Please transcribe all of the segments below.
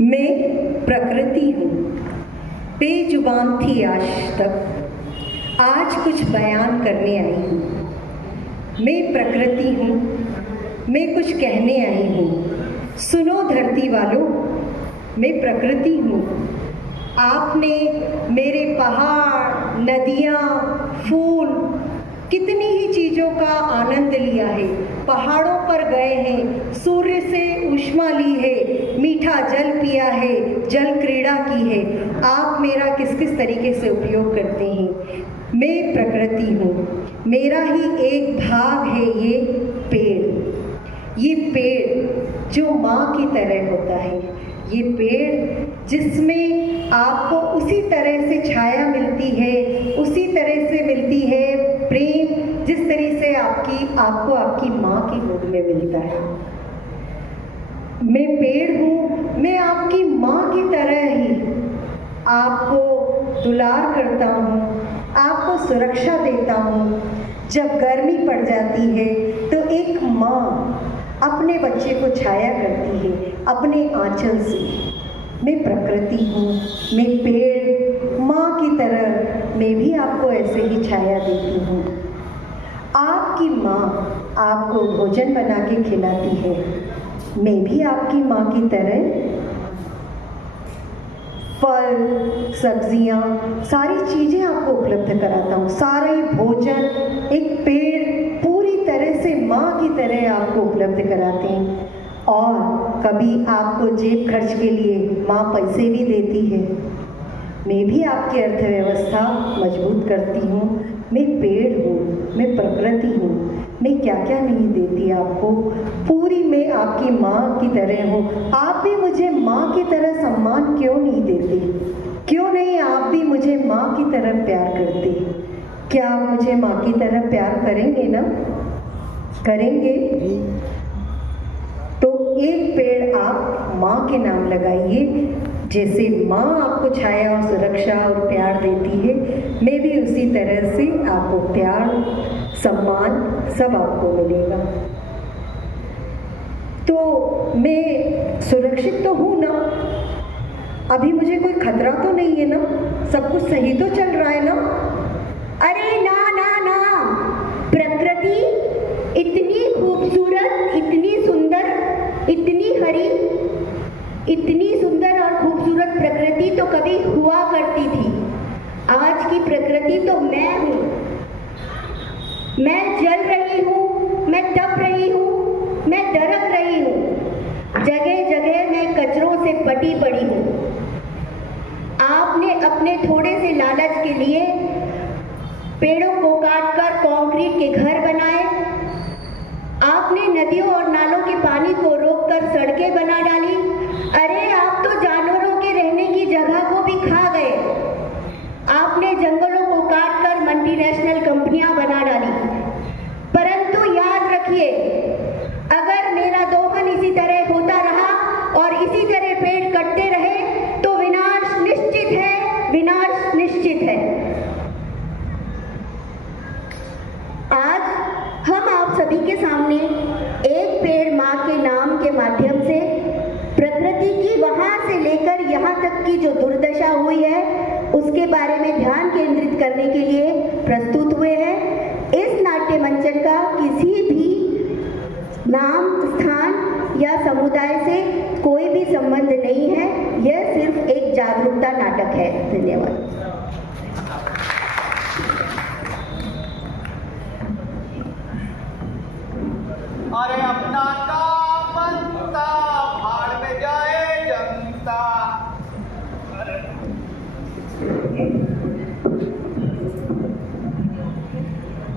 मैं प्रकृति हूँ, बेजुबान थी आज तक, आज कुछ बयान करने आई हूँ। मैं प्रकृति हूँ, मैं कुछ कहने आई हूँ। सुनो धरती वालों, मैं प्रकृति हूँ। आपने मेरे पहाड़, नदियाँ, फूल, कितनी ही चीज़ों का आनंद लिया है। पहाड़ों पर गए हैं, सूर्य से ऊष्मा ली है, मीठा जल पिया है, जल क्रीड़ा की है। आप मेरा किस किस तरीके से उपयोग करते हैं। मैं प्रकृति हूँ, मेरा ही एक भाग है ये पेड़। ये पेड़ जो माँ की तरह होता है, ये पेड़ जिसमें आपको उसी तरह से छाया मिलती है, उसी तरह से मिलती है प्रेम, जिस तरह से आपको आपकी माँ की गोद में मिलता है। मैं पेड़ हूँ, मैं आपकी माँ की तरह ही आपको दुलार करता हूँ, आपको सुरक्षा देता हूँ। जब गर्मी पड़ जाती है तो एक माँ अपने बच्चे को छाया करती है अपने आंचल से। मैं प्रकृति हूँ, मैं पेड़, माँ की तरह मैं भी आपको ऐसे ही छाया देती हूँ। आपकी माँ आपको भोजन बना के खिलाती है, मैं भी आपकी माँ की तरह फल, सब्जियाँ, सारी चीज़ें आपको उपलब्ध कराता हूँ। सारा ही भोजन एक पेड़ पूरी तरह से माँ की तरह आपको उपलब्ध कराते हैं। और कभी आपको जेब खर्च के लिए माँ पैसे भी देती है। मैं भी आपकी अर्थव्यवस्था मजबूत करती हूँ। मैं पेड़ हूँ, मैं प्रकृति हूँ, मैं क्या क्या नहीं देती आपको। पूरी मैं आपकी माँ की तरह हूँ। आप भी मुझे माँ की तरह सम्मान क्यों नहीं देते? क्यों नहीं आप भी मुझे माँ की तरह प्यार करते? क्या आप मुझे माँ की तरह प्यार करेंगे ना? करेंगे? तो एक पेड़ आप माँ के नाम लगाइए। जैसे माँ आपको छाया और सुरक्षा और प्यार देती है, मैं भी उसी तरह से आपको प्यार, सम्मान सब आपको मिलेगा। तो मैं सुरक्षित तो हूँ ना? अभी मुझे कोई खतरा तो नहीं है ना? सब कुछ सही तो चल रहा है ना? अरे ना ना ना, प्रकृति इतनी खूबसूरत, इतनी सुंदर, इतनी हरी, इतनी सुंदर और खूबसूरत प्रकृति तो कभी हुआ करती थी। आज की प्रकृति तो मैं हूँ। मैं जल रही हूँ, मैं तप रही हूँ, मैं दरक रही हूँ। जगह जगह मैं कचरों से पटी पड़ी हूँ। आपने अपने थोड़े से लालच के लिए पेड़ों को काटकर कंक्रीट के घर बनाए। आपने नदियों और नालों के पानी को रोककर सड़कें बना डाली। अरे आप तो जानवरों के रहने की जगह को भी खा गए। आपने जंगलों को काटकर मल्टीनेशनल कंपनियां बना डाली। परंतु याद रखिए, अगर मेरा दोहन इसी तरह होता रहा और इसी तरह पेड़ कटते रहे तो विनाश निश्चित है, विनाश निश्चित है। आज हम आप सभी के सामने एक पेड़ माँ के नाम के माध्यम से प्रकृति की वहाँ से लेकर यहाँ तक की जो दुर्दशा हुई है उसके बारे में ध्यान केंद्रित करने के लिए प्रस्तुत हुए हैं। इस नाट्य मंचन का किसी भी नाम, स्थान या समुदाय से कोई भी संबंध नहीं है। यह सिर्फ एक जागरूकता नाटक है। धन्यवाद। अरे अपना काम बनता, भाड़ में जाए जनता।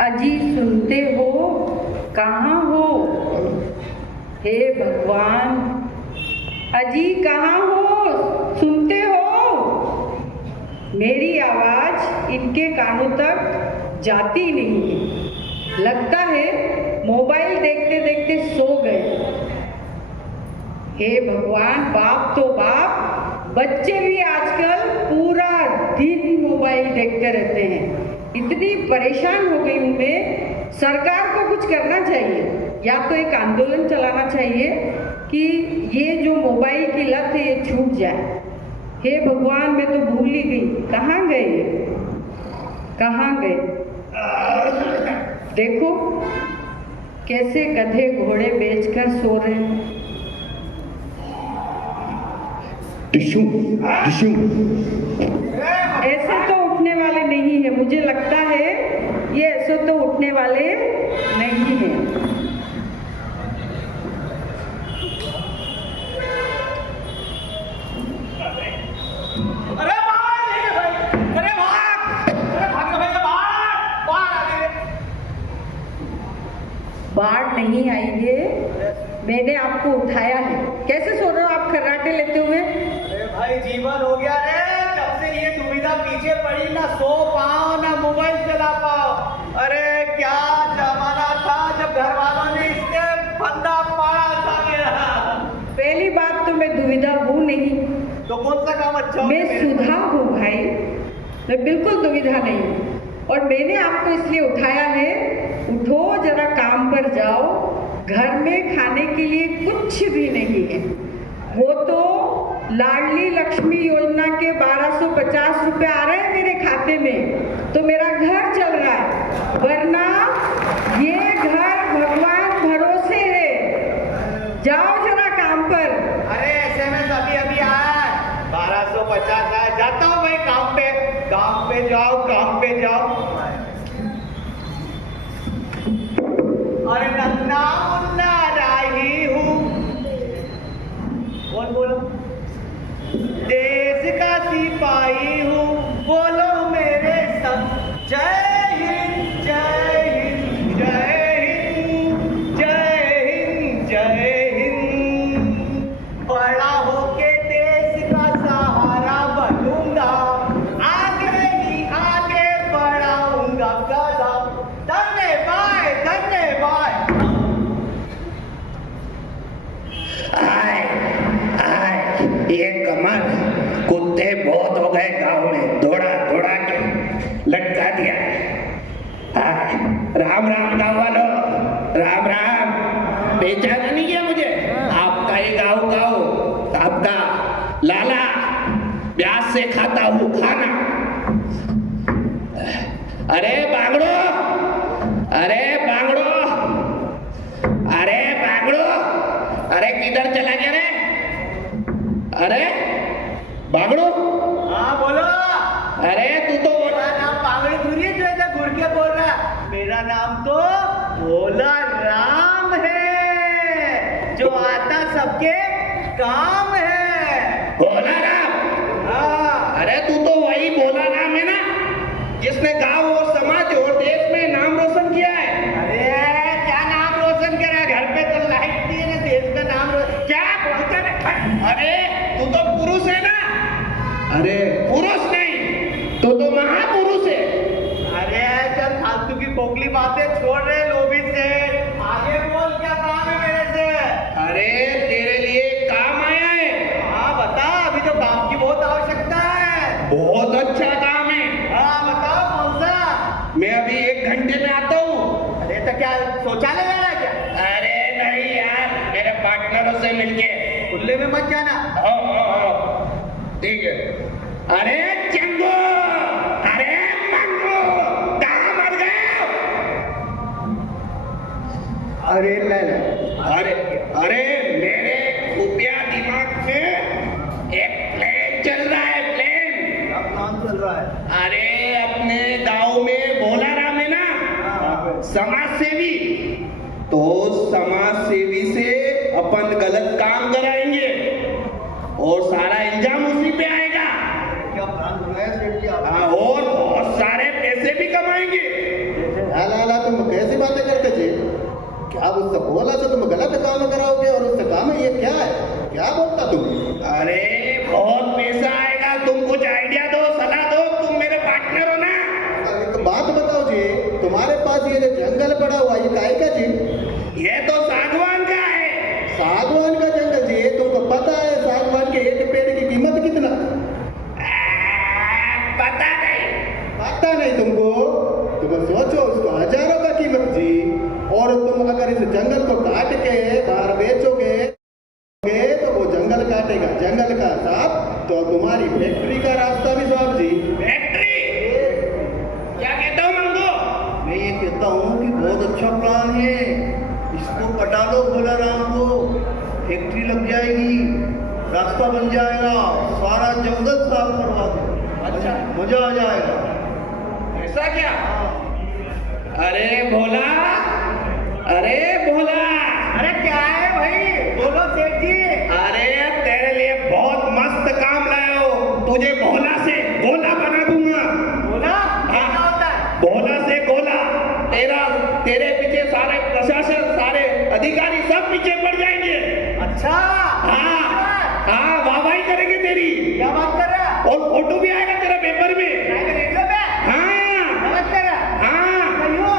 अजी सुनते हो, कहाँ हो? हे भगवान, अजी कहाँ हो? सुनते हो? मेरी आवाज इनके कानों तक जाती नहीं है। लगता है मोबाइल देखते देखते सो गए। हे भगवान, बाप तो बाप, बच्चे भी आजकल पूरा दिन मोबाइल देखते रहते हैं। इतनी परेशान हो गई हूँ मैं। सरकार को कुछ करना चाहिए, या तो एक आंदोलन चलाना चाहिए कि ये जो मोबाइल की लत है ये छूट जाए। हे भगवान, मैं तो भूल ही गई, कहाँ गए, कहाँ गए? देखो कैसे गधे घोड़े बेचकर सो रहे हैं। Tissue tissue. ऐसे तो उठने वाले नहीं है, मुझे लगता है ये ऐसे तो उठने वाले नहीं है। अरे भाग अरे भाग भाई बाहर आ गए। बाढ़ नहीं आई है, मैंने आपको उठाया है। कैसे सो रहे हो आप खर्राटे लेते हुए? अरे भाई जीवन हो गया रे, जब से ये दुविधा पीछे पड़ी, ना सो पाओ ना मोबाइल चला पाओ। अरे क्या जमाना था जब घर वालों ने इसके फंदा पाड़ा था मेरा। पहली बात तो मैं दुविधा हूँ नहीं, तो कौन सा काम अच्छा हो मैं गया? सुधा हूँ भाई, मैं बिल्कुल दुविधा नहीं हूँ। और मैंने आपको इसलिए उठाया है, उठो जरा काम पर जाओ। घर में खाने के लिए कुछ भी नहीं है। वो तो लाडली लक्ष्मी योजना के 1250 रुपए आ रहे हैं मेरे खाते में, तो मेरा घर चल रहा है, वरना ये घर भगवान भरोसे है। जाओ जरा काम पर। अरे SMS अभी अभी आया है, 1250 आया। जाता हूँ भाई काम पे जाओ, काम पे जाओ। अरे नन्ना मुन्ना राही हूँ, बोलो देश का सिपाही हूँ, बोलो मेरे संग। जय हिंद जय हिंद जय हिंद जय हिंद जय हिंद। बड़ा होके देश का सहारा बनूंगा, आगे ही आगे बढ़ाऊंगा कदम। धन्यवाद धन्यवाद। ये कमाल, कुत्ते बहुत हो गए गांव में, दौड़ा दौड़ा के लटका दिया। राम राम गांव वालों, राम राम। पहचाना नहीं किया मुझे? आपका ही गांव का हो, आपका लाला, प्याज से खाता हूँ खाना। अरे बांगड़ो, अरे बांगड़ो, अरे बांगड़ो, अरे किधर चला गया रे? अरे बांगड़ो। हाँ बोलो। अरे तू तो मेरा नाम बांगड़ी थोड़ी है जो ऐसा घुर के बोल रहा है। मेरा नाम तो भोला राम है, जो आता सबके काम है। भोला राम? हाँ। अरे तू तो वही भोला राम है ना, जिसने गांव और समाज और देश में नाम रोशन किया है। अरे क्या नाम रोशन करा? घर पे तो लाइट नहीं है ना, देश का नाम रोशन क्या बोलते हैं? अरे तू तो पुरुष है ना? अरे पुरुष नहीं, तू तो महापुरुष है। अरे चल फालतू की खोखली बातें छोड़ रहे लोभी से, आगे बोल क्या काम है मेरे से? अरे तेरे लिए काम आया है। हाँ बता, अभी तो काम की बहुत आवश्यकता है। बहुत अच्छा काम है। हाँ बताओ कौन सा? मैं अभी 1 घंटे में आता हूँ। अरे तो क्या शौचालय जाना है क्या? अरे नहीं यार, मेरे पार्टनरों से मिलके। खुले में मत जाना। ठीक है। अरे चंगू, अरे मंगू, कहाँ मर गए? अरे लैला, अरे मेरे खुफिया दिमाग में एक प्लेन चल रहा है, प्लेन। क्या प्लान चल रहा है? अरे अपने गांव में भोला राम है ना, समाज सेवी, तो समाज सेवी से अपन गलत काम कराएंगे और सारा इल्जाम उसी पे आएगा। क्या प्लान बनाया सेठ जी आप? और बहुत सारे पैसे भी कमाएंगे। लाला तुम कैसी बातें करते थे? क्या उससे बोला से तुम गलत काम कराओगे और उससे काम है? ये क्या है, क्या बोलता तुम? अरे बहुत पैसा आएगा, तुम कुछ आइडिया दो, सलाह दो, तुम मेरे पार्टनर हो ना। एक बात बताओ जी, तुम्हारे पास ये जो जंगल पड़ा हुआ ये काहे का जी? ये तो सागवान का है। सागवान का जंगल जी, तुमको पता है सागवान के एक पेड़ की कीमत कितना? पता नहीं। पता नहीं तुमको? तुम सोचो, उसको हजारों का कीमत जी। और तुम अगर इस जंगल को काट के बाहर बेचोगे काटेगा जंगल का सांप तो तुम्हारी फैक्ट्री का रास्ता भी साफ जी। फैक्ट्री क्या कहता हूँ मंगो? मैं ये कहता हूँ कि बहुत अच्छा प्लान है, इसको कटा लो भोला राम को, फैक्ट्री लग जाएगी, रास्ता बन जाएगा, सारा जंगल साफ करवा दो। अच्छा मजा आ जाएगा। ऐसा क्या? अरे भोला, अरे भोला, अरे क्या है भाई, बोलो सेठ जी। अरे तेरे लिए बहुत मस्त काम लाया हो, तुझे भोला से गोला बना दूंगा। बोला क्या होता है? भोला से गोला, तेरे पीछे सारे प्रशासन, सारे अधिकारी सब पीछे पड़ जाएंगे। अच्छा हाँ हाँ, वाहवाही करेंगे तेरी, क्या बात कर रहा है? और फोटो भी आएगा तेरा पेपर में। रेडियो पे हाँ क्या बात कर रहा है? हाँ, कहियो।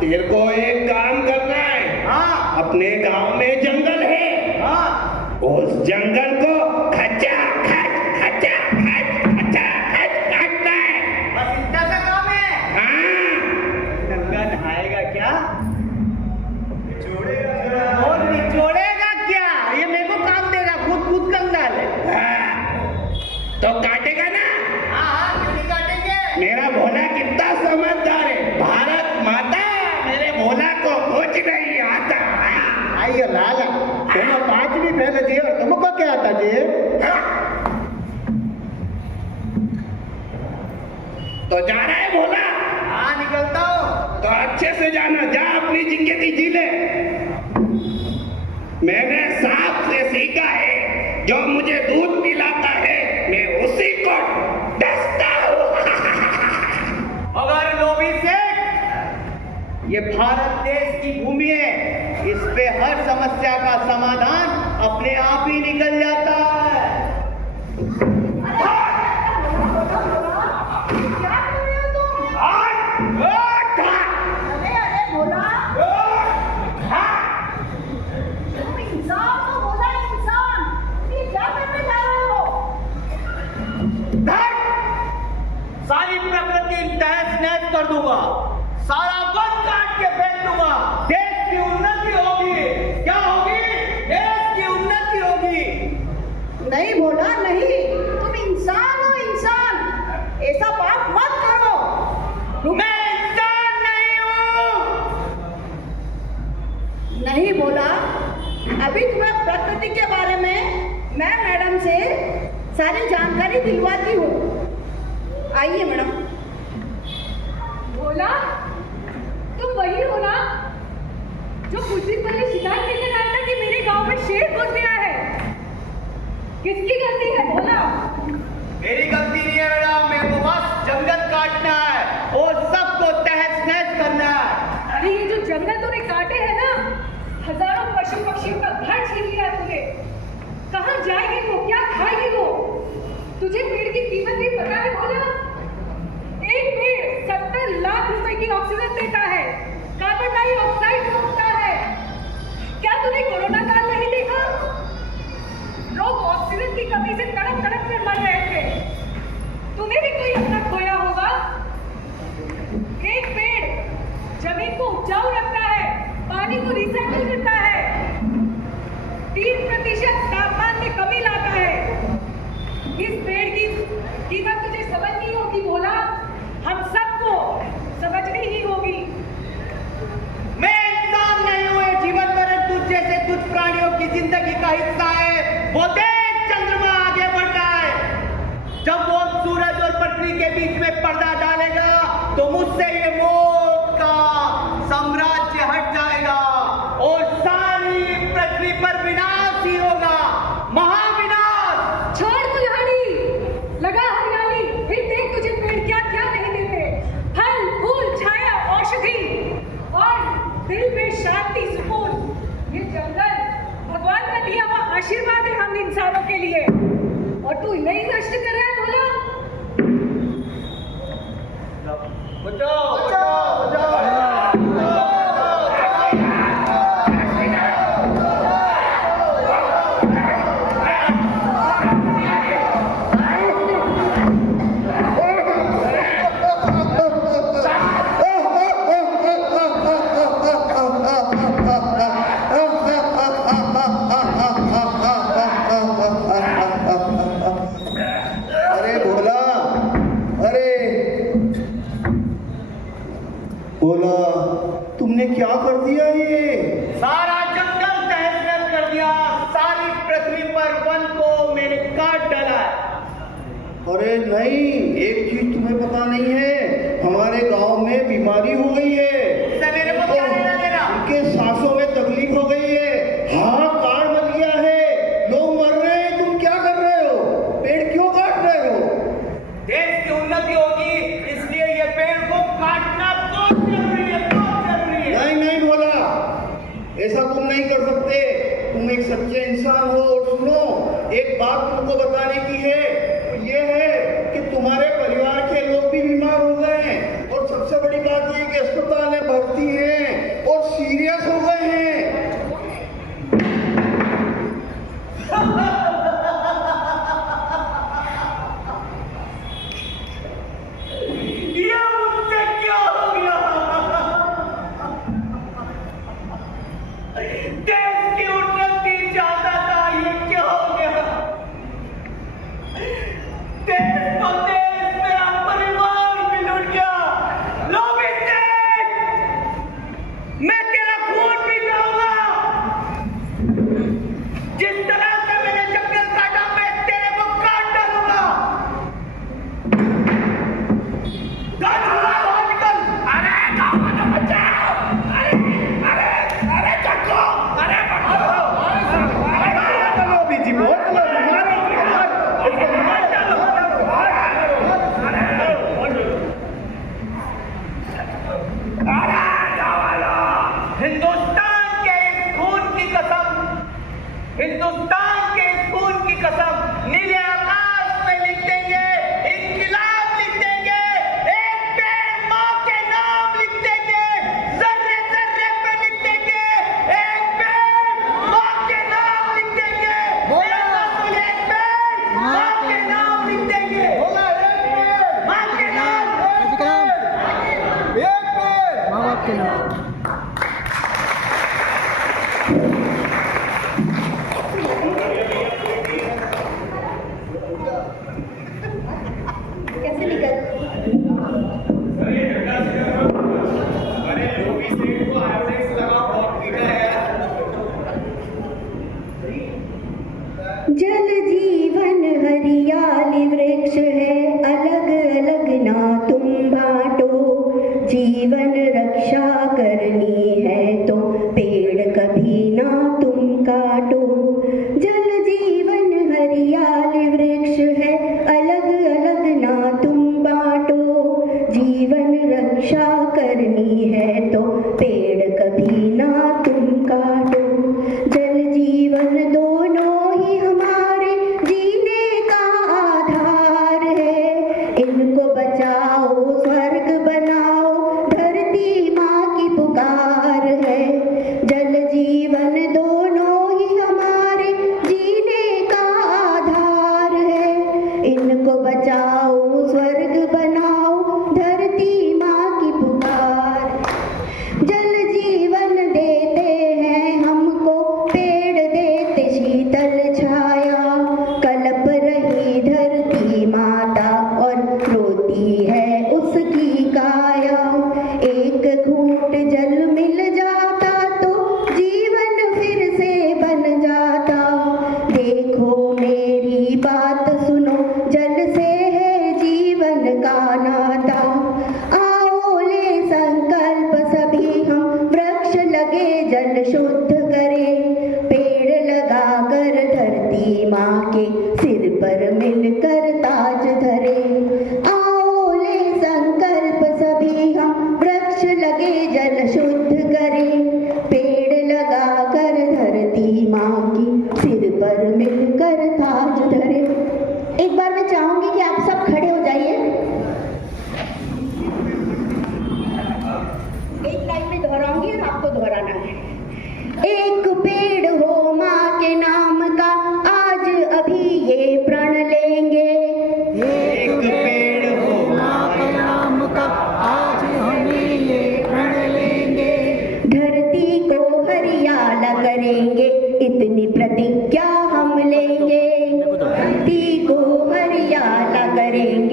तेरे को एक काम करना है। हाँ अपने गांव में जंगल है, हाँ उस जंगल को खचा खच खचा खच खचा खच काटना है। बस इतना सा काम है। हाँ, गंगा नहाएगा क्या? और निचोड़ेगा क्या? ये मेरे को काम देगा, खुद कंगाल है। हाँ, तो काटेगा ना? हाँ हाँ, क्यों नहीं काटेंगे? मेरा भोला कितना समझदार है, भारत माता मेरे भोला को कुछ नहीं आता। आइए लाला, तुम 5वीं फेल जी और तुमको क्या आता जी? तो जा रहा है भोला? हाँ निकलता हूँ। तो अच्छे से जाना, जा अपनी जिंदगी जी ले। मैंने सांप से सीखा है, जो मुझे दूध पिलाता है मैं उसी को डसता हूँ। मगर लोभी सेठ, ये भारत देश की भूमि है, इस पे हर समस्या का समाधान अपने आप ही निकल जाता है। सारी प्रकृति तहस नहस कर दूंगा, सारा वन काट के फेंक दूंगा, देश की उन्नति होगी। क्या होगी? देश की उन्नति होगी। नहीं भोला नहीं, तुम इंसान हो इंसान, ऐसा पाप मत करो। मैं इंसान नहीं हूँ। नहीं भोला, अभी तुम्हें प्रकृति के बारे में मैं मैडम से सारी जानकारी दिलवाती हूँ। आइए मैडम। भोला, तुम वही हो ना जो कुछ दिन पहले शिकायत लेकर आया था कि मेरे गांव में शेर घुस गया है? किसकी गलती है भोला? मेरी गलती नहीं है मैडम, मेरे को बस जंगल काटना है और सबको तहस नहस करना है। अरे ये जो जंगल तूने काटे हैं ना, हजारों पशु पक्षियों का घर छीन लिया तूने। कहाँ जाएगी वो, क्या खाएगी वो? तुझे पेड़ की कीमत भी पता है भोला? एक पेड़ 70 लाख रुपए की ऑक्सीजन देता है, कार्बन डाइऑक्साइड रोकता है। क्या तूने कोरोना काल नहीं देखा? लोग ऑक्सीजन की कमी से तड़प तड़प कर मर रहे थे। तूने भी कोई अपना खोया होगा। एक पेड़ जमीन को उपजाऊ रखता है, पानी को रिसाइकिल करता है, 3% तापमान में कमी लाता है। इस पेड़ की कीमत तुझे समझनी होगी भोला, हम सबको समझनी ही होगी। मैं इंसान नहीं हूँ, ये जीवन मरण तुझ जैसे तुझ प्राणियों की जिंदगी का हिस्सा है। वो देख चंद्रमा आगे बढ़ रहा है, जब वो सूरज और पृथ्वी के बीच में पर्दा डालेगा तो मुझसे ये मौत का साम्राज्य हट जाएगा और सारी पृथ्वी पर विनाश ही होगा, महाविनाश। छोड़ कुल्हाड़ी, लगा हरियाली, फिर देख तुझे पेड़ क्या क्या नहीं देते। फल फूल छाया औषधि और दिल में शांति सुकून। ये जंगल भगवान का दिया हुआ आशीर्वाद है हम इंसानों के लिए, और तू नहीं नष्ट कर रहा है भोला। बचाओ बचाओ बचाओ। अरे नहीं, एक चीज तुम्हें पता नहीं है, हमारे गांव में बीमारी हो गई है। मेरे को क्या लेना देना? उनके सांसों में तकलीफ हो गई है, हाहाकार मच गया है, लोग मर रहे हैं, तुम क्या कर रहे हो? पेड़ क्यों काट रहे हो? देश की उन्नति होगी, इसलिए ये पेड़ को काटना बहुत जरूरी है, बहुत जरूरी है। नहीं नहीं भोला, ऐसा तुम नहीं कर सकते, तुम एक सच्चे इंसान हो। और सुनो, एक बात तुमको बताने की है, ये है कि तुम्हारे परिवार के लोग भी बीमार हो गए हैं, और सबसे बड़ी बात ये कि अस्पताल में भर्ती हैं और सीरियस हो गए हैं। ये मुझसे क्या हो गया? देश की उन्नति चाहता था, ये क्या हो गया? देश तो देश, मेरा परिवार भी लुट गया। लोग मैं तेरा खून पी जाऊंगा। जिस तरह से मैंने जंगल काटा, मैं तेरे को काट डालूंगा। अरे गाँव वालों बचाओ! अरे चक्को! अरे हिंदुस्तान के इस खून की कसम, हिंदुस्तान के इस खून की कसम नीले आकाश में लिख देंगे, इनकलाब लिख देंगे, एक पेड़ माँ के नाम लिख देंगे, जर्रे जर्रे पे लिख देंगे, एक पेड़ माँ के नाम लिख देंगे, एक पेड़ माँ के नाम लिख देंगे, माँ के नाम, एक पेड़ माँ बाप के नाम। कैसे निकल? जल जीवन हरियाली वृक्ष है, अलग अलग ना तुम बांटो। जीवन रक्षा करनी है तो पेड़ कभी ना तुम काटो। जल जीवन हरियाली वृक्ष है, अलग अलग ना तुम बांटो। जीवन रक्षा करनी है तो पेड़ कभी ना तुम काटो। जल जीवन दोनों ही हमारे जीने का आधार है, इनको बचाओ स्वर्ग बनाओ, धरती माँ की पुकार है। जल जीवन दोनों ही हमारे जीने का आधार है, इनको बचाओ स्वर्ग बनाओ, धरती माँ की पुकार। जल जीवन देते हैं हमको, पेड़ देते शीतल छाया। कलप रही धरती माता और रोती है उसकी काया। एक घूंट जल मिल जाता तो जीवन फिर से बन जाता। देखो मेरी बात सुनो, जल से है जीवन का नाता। आओ ले संकल्प सभी हम, वृक्ष लगे जल शुद्ध करें। पेड़ लगा कर धरती माँ के सिर पर मिलकर ताज धरे। आओ ले संकल्प सभी हम, वृक्ष लगे जल शुद्ध करें। पेड़ लगा कर धरती माँ की सिर पर मिलकर ताज धरे। एक बार मैं चाहूंगी कि आप सब खड़े हो जाइए। एक लाइन में दोहराऊंगी और आपको दोहराना है। एक पेड़ हो माँ के नाम का, आज अभी ये प्रण लेंगे। एक पेड़ हो माँ के नाम का, आज हम ये प्रण लेंगे। धरती को हरियाला करेंगे, इतनी प्रतिज्ञा हम लेंगे। धरती को हरियाला करेंगे,